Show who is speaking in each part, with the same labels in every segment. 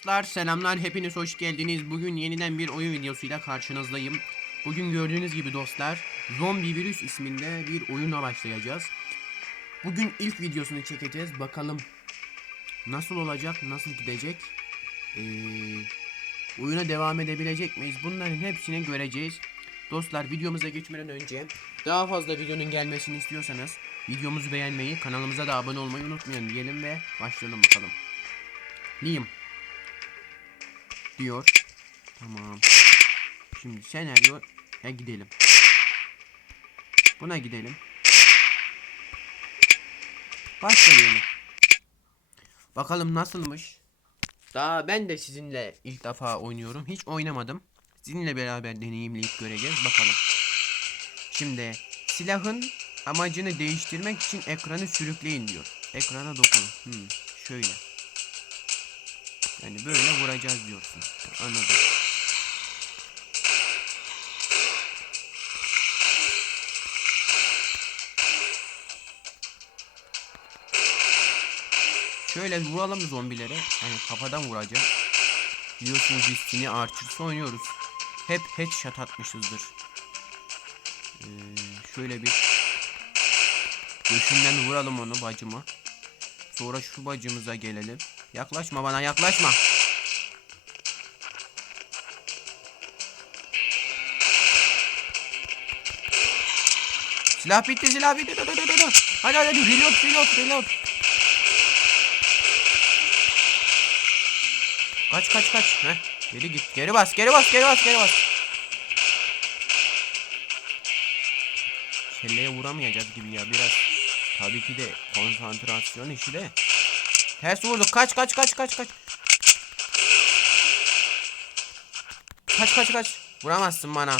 Speaker 1: Dostlar selamlar hepiniz hoş geldiniz. Bugün yeniden bir oyun videosuyla karşınızdayım. Bugün gördüğünüz gibi dostlar Zombi Virüs isminde bir oyuna başlayacağız. Bugün ilk videosunu çekeceğiz. Bakalım nasıl olacak, nasıl gidecek. Ee, oyuna devam edebilecek miyiz? Bunların hepsini göreceğiz. Dostlar videomuza geçmeden önce daha fazla videonun gelmesini istiyorsanız videomuzu beğenmeyi, kanalımıza da abone olmayı unutmayın diyelim ve başlayalım bakalım. Liam diyor. Tamam. Şimdi senaryo ya gidelim. Buna gidelim. Başlayalım. Bakalım nasılmış. Daha ben de sizinle ilk defa oynuyorum. Hiç oynamadım. Sizinle beraber deneyimleyip göreceğiz. Bakalım. Şimdi silahın amacını değiştirmek için ekranı sürükleyin diyor. Ekrana dokun. Hmm, şöyle. Yani böyle vuracağız diyorsun. Anladım. Şöyle vuralım zombilere. Hani kafadan vuracağım. Biliyorsunuz biz Sini Archers'ı oynuyoruz. Hep headshot atmışızdır. Ee, şöyle bir göğsünden vuralım onu bacıma. Sonra şu bacımıza gelelim. Yaklaşma bana yaklaşma. Silah bitti silah bitti. Dur, dur, dur, dur. Hadi hadi hadi reload reload reload. Kaç kaç kaç. Heh. Geri git. Geri bas geri bas geri bas geri bas. Kelleye vuramayacağız gibi ya biraz. Tabii ki de konsantrasyon işi de. Ters vurduk. Kaç kaç kaç kaç kaç. Kaç kaç kaç. Vuramazsın bana.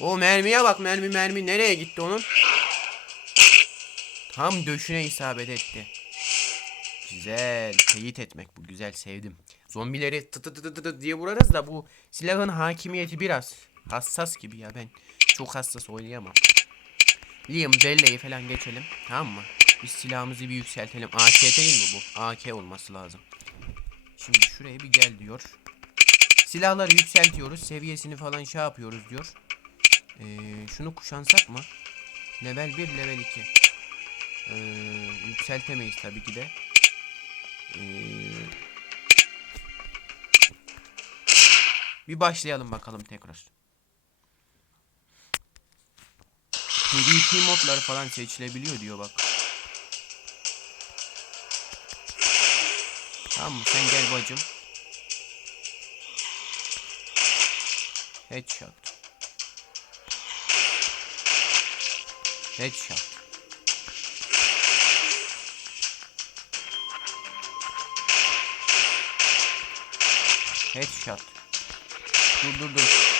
Speaker 1: O mermiye bak mermi mermi nereye gitti onun? Tam döşüne isabet etti. Güzel. Teyit etmek bu güzel sevdim. Zombileri tı tı tı tı tı diye vurarız da bu silahın hakimiyeti biraz hassas gibi ya ben çok hassas oynayamam. Liam Bella'yı falan geçelim tamam mı? Biz silahımızı bir yükseltelim. AK değil mi bu? AK olması lazım. Şimdi şuraya bir gel diyor. Silahları yükseltiyoruz. Seviyesini falan şey yapıyoruz diyor. Ee, şunu kuşansak mı? Level 1, level 2. Ee, yükseltemeyiz tabii ki de. Ee, bir başlayalım bakalım tekrar. PvP modları falan seçilebiliyor diyor bak. Tamam mı? Sen gel bacım. Headshot. Headshot. Headshot. Dur dur dur.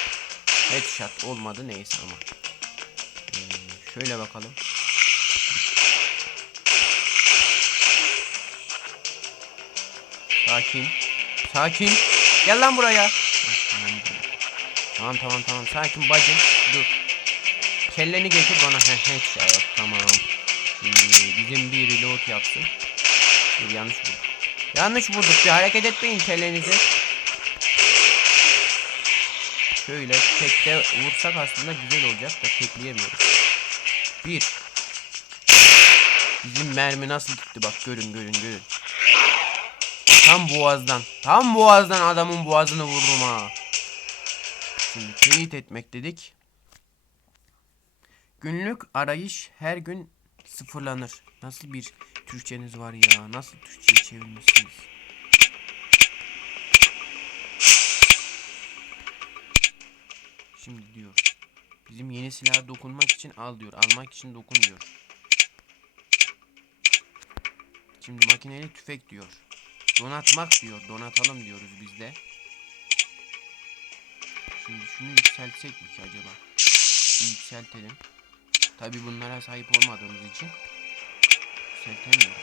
Speaker 1: Headshot olmadı neyse ama. Ee, şöyle bakalım. Sakin. Sakin. Gel lan buraya. Tamam tamam tamam. Sakin bacım. Dur. Kelleni getir bana. Heh, headshot. Tamam. Şimdi bizim bir reload yapsın. Dur yanlış vurduk. Yanlış vurduk. Bir hareket etmeyin kellenizi. Şöyle tekte vursak aslında güzel olacak da tekleyemiyoruz. Bir. Bizim mermi nasıl gitti bak görün görün görün. Tam boğazdan. Tam boğazdan adamın boğazını vururum ha. Şimdi teyit etmek dedik. Günlük arayış her gün sıfırlanır. Nasıl bir Türkçeniz var ya? Nasıl Türkçe'ye çevirmişsiniz? Şimdi diyor. Bizim yeni silaha dokunmak için al diyor. Almak için dokun diyor. Şimdi makineli tüfek diyor. Donatmak diyor. Donatalım diyoruz biz de. Şimdi şunu yükseltsek mi ki acaba? Yükseltelim. Tabi bunlara sahip olmadığımız için yükseltemiyoruz.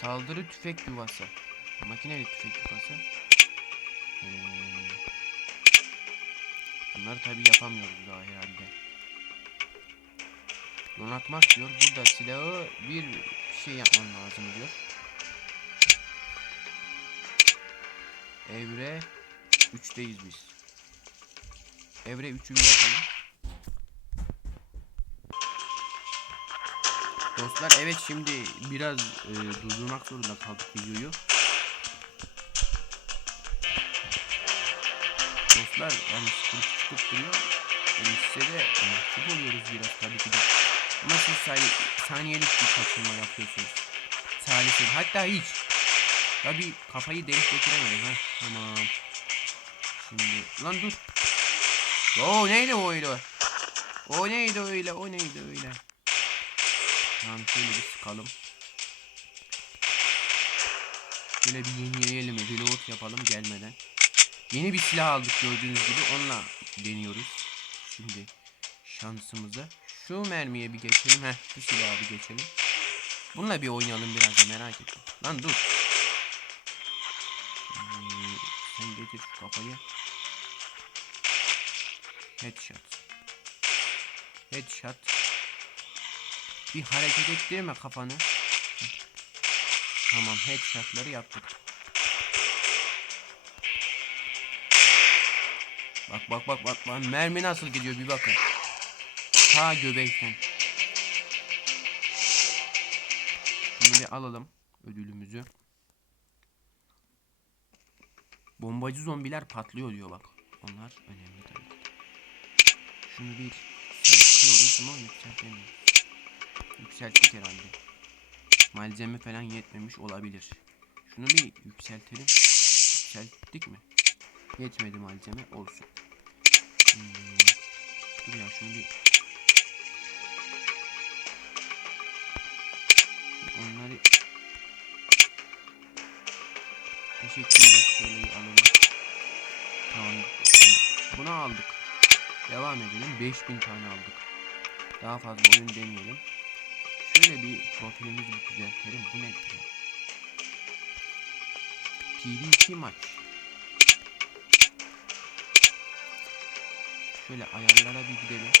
Speaker 1: Saldırı tüfek yuvası. Makineli tüfek yuvası. Ee, bunları tabi yapamıyoruz daha herhalde. Donatmak diyor. Burada silahı bir şey yapman lazım diyor. Evre 3'teyiz biz. Evre 3'ü bir yapalım. Dostlar evet şimdi biraz e, durdurmak zorunda kaldık videoyu. Dostlar yani sıkıntı çıkıp duruyor. Yani size de mahcup oluyoruz biraz tabii ki de. Siz say- saniyelik bir kaçırma yapıyorsunuz. Salise hatta hiç. Tabii kafayı denk getiremedim ha. Tamam. Şimdi lan dur. O neydi o öyle? O neydi öyle? O neydi öyle? Tamam şöyle bir sıkalım. Şöyle bir yenileyelim. Reload yapalım gelmeden. Yeni bir silah aldık gördüğünüz gibi. Onunla deniyoruz. Şimdi şansımıza. Şu mermiye bir geçelim. Heh bu silahı bir geçelim. Bununla bir oynayalım biraz da merak ettim. Lan dur. Şimdi sen getir şu kafayı. Headshot. Headshot. Bir hareket ettirme kafanı. Tamam headshotları yaptık. Bak bak bak bak mermi nasıl gidiyor bir bakın. Ta göbekten. Bunu bir alalım ödülümüzü. Bombacı zombiler patlıyor diyor bak. Onlar önemli tabii. Şunu bir yükseltiyoruz ama yükseltemiyoruz. Yükselttik herhalde. Malzeme falan yetmemiş olabilir. Şunu bir yükseltelim. Yükselttik mi? Yetmedi malzeme olsun. Hmm. Dur ya şunu bir Onları Teşekkürler. Şöyle alalım. Tamam. Bunu aldık. Devam edelim. 5000 tane aldık. Daha fazla oyun deneyelim. Şöyle bir profilimizi bir düzeltelim. Bu ne? PvP maç. Şöyle ayarlara bir gidelim.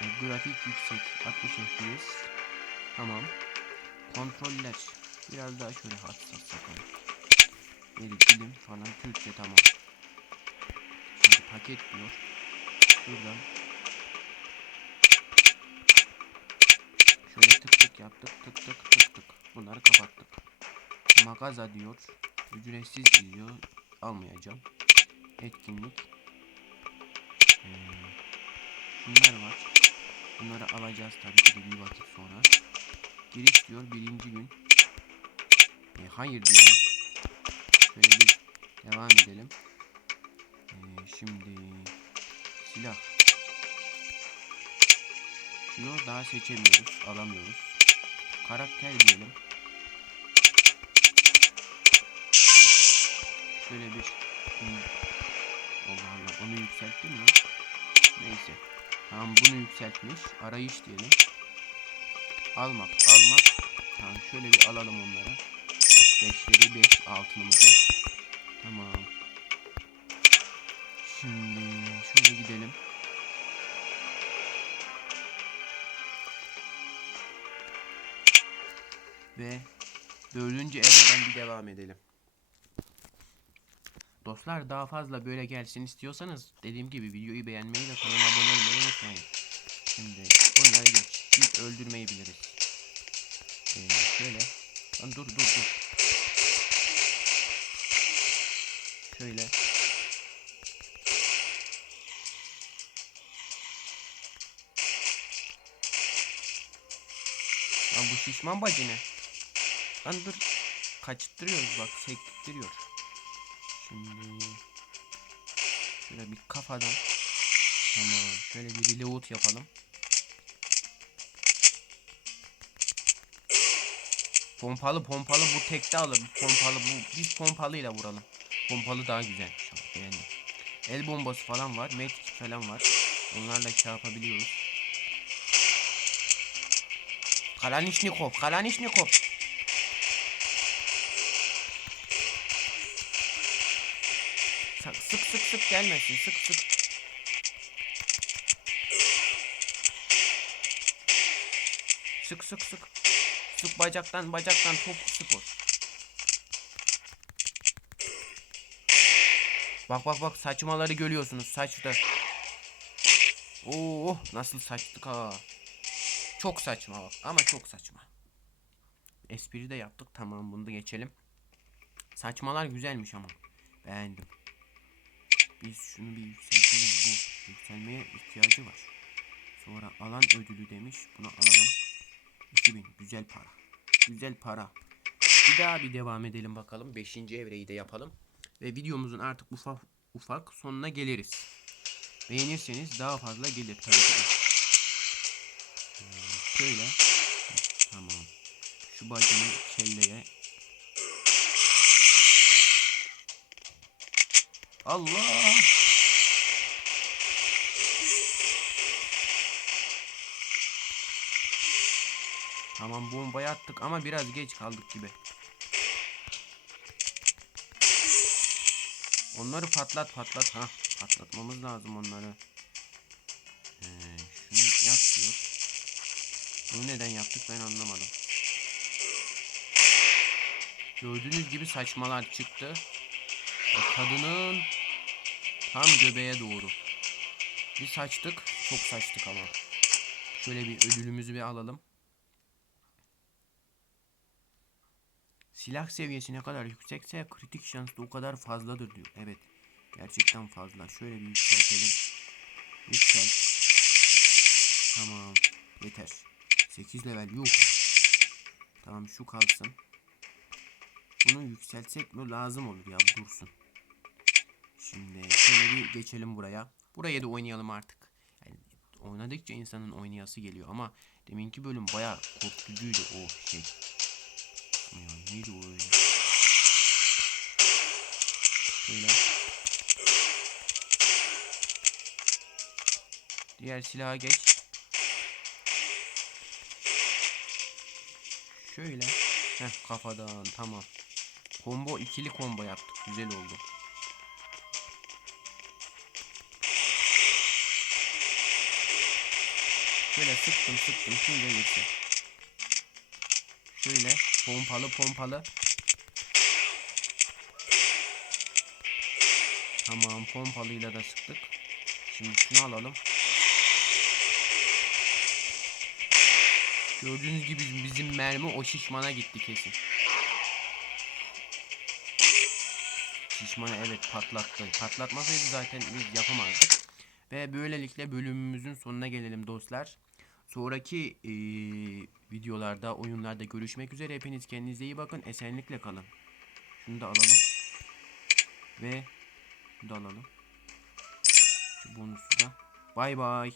Speaker 1: E, grafik yüksek. 60 FPS. Tamam. Kontroller. Biraz daha şöyle hassas yapalım. Veri bilim falan Türkçe tamam. Şimdi paket diyor. Şuradan. Şöyle tık tık yaptık. Tık tık tık tık. Bunları kapattık. Magaza diyor. Ücretsiz diyor. Almayacağım. Etkinlik. Hmm. Şunlar var. Bunları alacağız tabii ki bir vakit sonra. Giriş diyor birinci gün. E, hayır diyelim. Şöyle bir devam edelim. E, şimdi silah. Şunu daha seçemiyoruz, alamıyoruz. Karakter diyelim. Şöyle bir Allah Allah onu yükselttim mi? Neyse. Tamam bunu yükseltmiş. Arayış diyelim. Almak, almak. Tamam şöyle bir alalım onları. 5'leri 5 altınımızı. Tamam. Şimdi şöyle gidelim. Ve dördüncü evreden bir devam edelim. Dostlar daha fazla böyle gelsin istiyorsanız dediğim gibi videoyu beğenmeyi ve kanala abone olmayı unutmayın. Şimdi bunları geç. Biz öldürmeyi biliriz. Ee, şöyle. Lan dur dur dur. Şöyle. Lan bu şişman bacı ne? Lan dur. Kaçıttırıyoruz bak sektirtiyor. Şimdi şöyle bir kafadan tamam şöyle bir reload yapalım. Pompalı pompalı bu tekte alır. Pompalı bu biz pompalıyla vuralım. Pompalı daha güzel. Beğendim. El bombası falan var. Medkit falan var. Onlarla şey yapabiliyoruz. Kalanishnikov. Sık sık sık sık gelmesin. Sık sık. Sık sık sık. Boşluk bacaktan bacaktan top spor. Bak bak bak saçmaları görüyorsunuz saçta. Oo nasıl saçtık ha. Çok saçma bak ama çok saçma. Espri de yaptık tamam bunu da geçelim. Saçmalar güzelmiş ama. Beğendim. Biz şunu bir yükseltelim. Bu yükselmeye ihtiyacı var. Sonra alan ödülü demiş. Bunu alalım. 2000 güzel para. Güzel para. Bir daha bir devam edelim bakalım. 5. evreyi de yapalım. Ve videomuzun artık ufak ufak sonuna geliriz. Beğenirseniz daha fazla gelir tabii ki. Ee, Şöyle. Tamam. Şu bacını kelleye. Allah! Tamam bombayı attık ama biraz geç kaldık gibi. Onları patlat patlat ha. Patlatmamız lazım onları. Ee, şunu yap diyor. Bunu neden yaptık ben anlamadım. Gördüğünüz gibi saçmalar çıktı. Ve kadının tam göbeğe doğru. Bir saçtık. Çok saçtık ama. Şöyle bir ödülümüzü bir alalım. Silah seviyesi ne kadar yüksekse kritik şans da o kadar fazladır diyor. Evet. Gerçekten fazla. Şöyle bir yükseltelim. Yükselt. Tamam. Yeter. 8 level yok. Tamam şu kalsın. Bunu yükseltsek mi lazım olur ya dursun. Şimdi şöyle bir geçelim buraya. Buraya da oynayalım artık. Yani oynadıkça insanın oynayası geliyor ama deminki bölüm baya korkutucuydu o şey. Ya neydi o öyle? Şöyle. Diğer silaha geç. Şöyle. Heh kafadan tamam. Combo ikili combo yaptık. Güzel oldu. Şöyle sıktım sıktım şimdi gitti. Şöyle pompalı pompalı. Tamam pompalıyla da sıktık. Şimdi şunu alalım. Gördüğünüz gibi bizim mermi o şişmana gitti kesin. Şişmanı evet patlattı. Patlatmasaydı zaten biz yapamazdık. Ve böylelikle bölümümüzün sonuna gelelim dostlar. Sonraki eee, videolarda, oyunlarda görüşmek üzere. Hepiniz kendinize iyi bakın. Esenlikle kalın. Şunu da alalım. Ve şunu da alalım. Şu bonusu da. Bay bay.